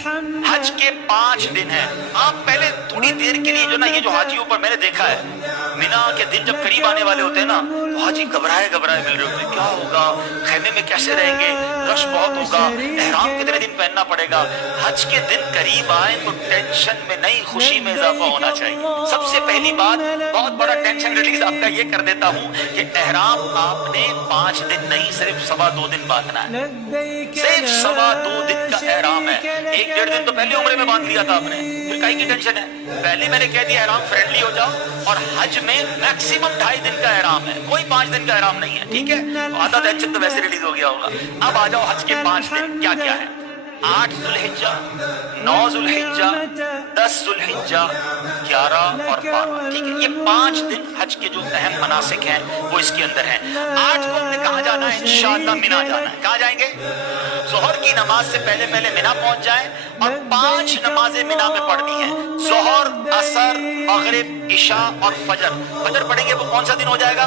हज के 5 दिन हैं। आप पहले थोड़ी देर के लिए जो ना, ये जो हाजियों पर मैंने देखा है, मिना के दिन जब करीब आने वाले होते हैं ना, तो हाजी घबराए घबराए मिल रहे होते हैं, क्या होगा, खेमे में कैसे रहेंगे, रश बहुत होगा, एहराम कितने दिन पहनना पड़ेगा। हज के दिन करीब आए तो टेंशन में नहीं, खुशी में इजाफा होना चाहिए। सबसे पहली बात, बहुत बड़ा टेंशन रिलीज आपका ये कर देता हूँ कि एहराम आपने 5 दिन नहीं, सिर्फ 2.25 दिन बांधना है। सिर्फ 2.25 दिन का एहराम है। 1-1.5 दिन तो पहले उम्रे में बांध लिया था आपने, फिर काहे की टेंशन है। पहले मैंने कह दिया एहराम फ्रेंडली हो जाओ, और हज में मैक्सिमम 2.5 दिन का एहराम है, कोई 5 दिन का एहराम नहीं है, ठीक है। तो आधा टेंशन तो वैसे रिलीज हो गया होगा। अब आ जाओ हज के 5 दिन क्या क्या है। 8 जुल्हिज्जा, 9 जुल्हिज्जा, 10 जुल्हिज्जा, 11 और 12, ठीक है। ये 5 दिन हज के जो अहम मनासिक हैं वो इसके अंदर हैं। 8 को हमने कहाँ जाना है, इंशाअल्लाह मिना जाना है। कहाँ जाएंगे, जोहर की नमाज से पहले पहले मिना पहुंच जाएं, और 5 नमाजें मिना में पढ़नी है। जोहर, असर, मगरिब, इशा और फजर। फजर पढ़ेंगे वो कौन सा दिन हो जाएगा,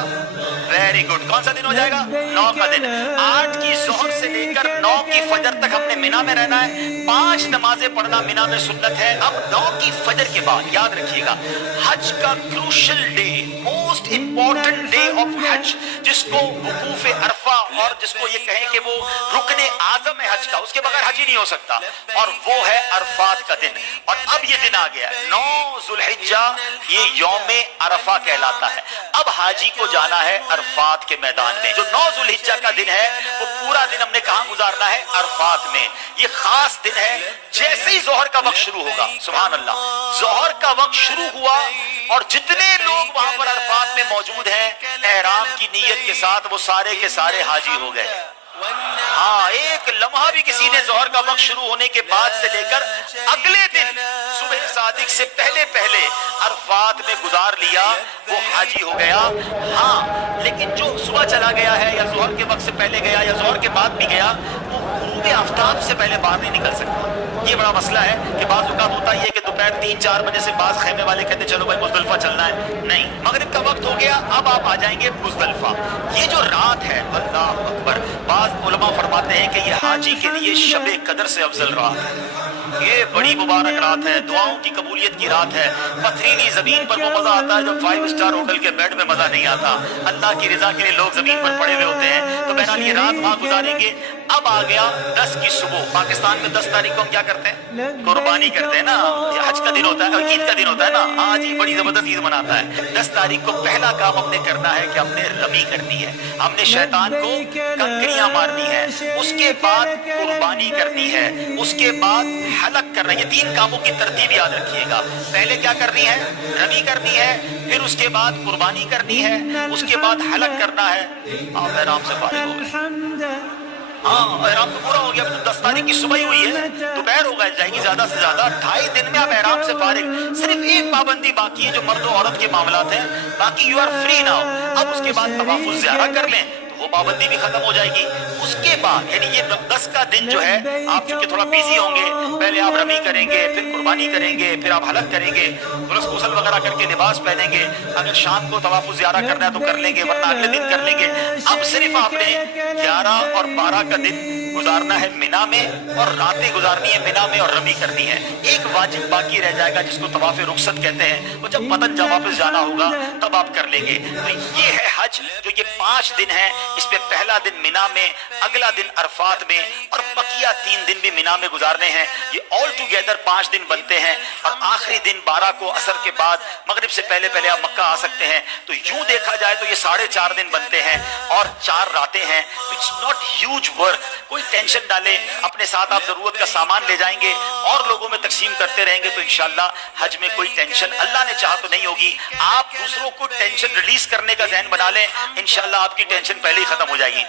वेरी गुड, कौन सा दिन हो जाएगा, 9 का दिन। 8 की जोहर से लेकर 9 की फजर तक हमने मिना में रहना है। 5 नमाजें पढ़ना मिना में सुन्नत है। अब 9 की फजर के बाद याद रखिएगा, हज का crucial day, most important day of हज, जिसको वकूफ अरफा, और जिसको ये कहें कि वो रुकने आजम है हज का, उसके बगैर हज ही नहीं हो सकता, और वो है अरफात का दिन। और अब ये दिन आ गया है 9 जुल्हिज्जा, ये यौमे अरफा कहलाता है। अब हाजी को जाना है अरफात के मैदान में। जो 9 जुल्हिज्जा का दिन है वो पूरा दिन हमने कहां गुजारना है, अरफात में। ये खास दिन है। जैसे ही जोहर का वक्त शुरू होगा, सुभान अल्लाह, जोहर का वक्त शुरू हुआ और जितने लोग वहां पर अरफात में मौजूद हैं, एहराम की नीयत के साथ वो सारे के सारे हाजी हो गए। हाँ, एक लम्हा भी किसी ने जोहर का वक्त शुरू होने के बाद से लेकर अगले दिन सुबह सादिक से पहले पहले अरफात में गुजार लिया, वो हाजी हो गया। हाँ, लेकिन जो सुबह चला गया है, या जोहर के वक्त से पहले गया, या जोहर के बाद भी गया, वो गुरूब आफ्ताब से पहले बाहर नहीं निकल सकता। ये बड़ा मसला है कि बाज़ औक़ात होता ही है कि दोपहर 3-4 बजे से बाज़ खेमे वाले कहते चलो भाई मुज़दलिफ़ा चलना है। नहीं, मगरिब का वक्त हो गया, अब आप आ जाएंगे मुज़दलिफ़ा। ये जो रात है, अल्लाह अकबर, बाज़ उलमा फरमाते हैं कि ये हाजी के लिए शब कदर से अफजल रात है। ये बड़ी मुबारक रात है, दुआओं की कबूलियत की रात है। पथरीली जमीन पर वो मजा आता है जो 5 स्टार होटल के बेड में मजा नहीं आता। अल्लाह की रजा के लिए लोग जमीन पर पड़े हुए होते हैं। तो बहरहाल ये रात वहां गुजारेंगे। अब आ गया 10 की सुबह। पाकिस्तान में 10 तारीख को हम क्या करते हैं, कुर्बानी करते हैं ना, हज का दिन होता है, ईद का दिन होता है ना, आज ही बड़ी जबरदस्त ईद मनाता है। 10 तारीख को पहला काम हमने करना है कि हमने रमी करनी है, हमने शैतान को कंकरियां मारनी है, उसके बाद कुर्बानी करनी है, उसके बाद हलक करना है। ये 3 कामों की तरतीब याद रखिएगा। पहले क्या करनी है, रमी करनी है, फिर उसके बाद कुर्बानी करनी है, उसके बाद हलक करना है। आप आराम से फारिग हो गए। हाँ, एहराम तो पूरा हो गया। 10 तारीख की सुबह ही हुई है, दोपहर होगा जाएगी ज्यादा से ज्यादा। 2.5 दिन में आप एहराम से फारिग। सिर्फ एक पाबंदी बाकी है जो मर्द और औरत के मामलात हैं, बाकी यू आर फ्री नाउ। अब उसके बाद तवाफुल ज़ियारा कर लें तो वो पाबंदी भी खत्म हो जाएगी। उसके बाद यानी ये 10 का दिन जो है, आप चूंकि थोड़ा बिजी होंगे, पहले आप रमी करेंगे, फिर कुर्बानी करेंगे, फिर आप हलक करेंगे, दुरुस्त गुस्ल वगैरह करके लिबास पहनेंगे। अगर शाम को तवाफुल ज़ियारा करना है तो कर लेंगे, वरना अगले दिन कर लेंगे। अब सिर्फ आपने 11 और 12 का दिन गुजारना है मिना में, और रातें गुजारनी है मिना में, और रमी करनी है। एक वाजिब बाकी रह जाएगा जिसको तवाफ़े रुखसत कहते हैं। वो जब बदन जब वापस जाना होगा तब आप कर लेंगे। तो ये है हज, जो ये 5 दिन है। इस पे पहला दिन मिना में, अगला दिन अरफात में, और बकिया 3 दिन भी मिना में गुजारने हैं। ये ऑल टुगेदर 5 दिन बनते हैं। और आखिरी दिन 12 को असर के बाद मगरिब से पहले पहले आप मक्का आ सकते हैं। तो यूं देखा जाए तो ये 4.5 दिन बनते हैं और 4 रातें हैं। It's not huge work. कोई टेंशन डाले, अपने साथ आप जरूरत का सामान ले जाएंगे और लोगों में तकसीम करते रहेंगे तो इंशाल्लाह हज में कोई टेंशन अल्लाह ने चाहा तो नहीं होगी। आप दूसरों को टेंशन रिलीज करने का ज़हन बना लें, इंशाल्लाह आपकी टेंशन पहले ही खत्म हो जाएगी।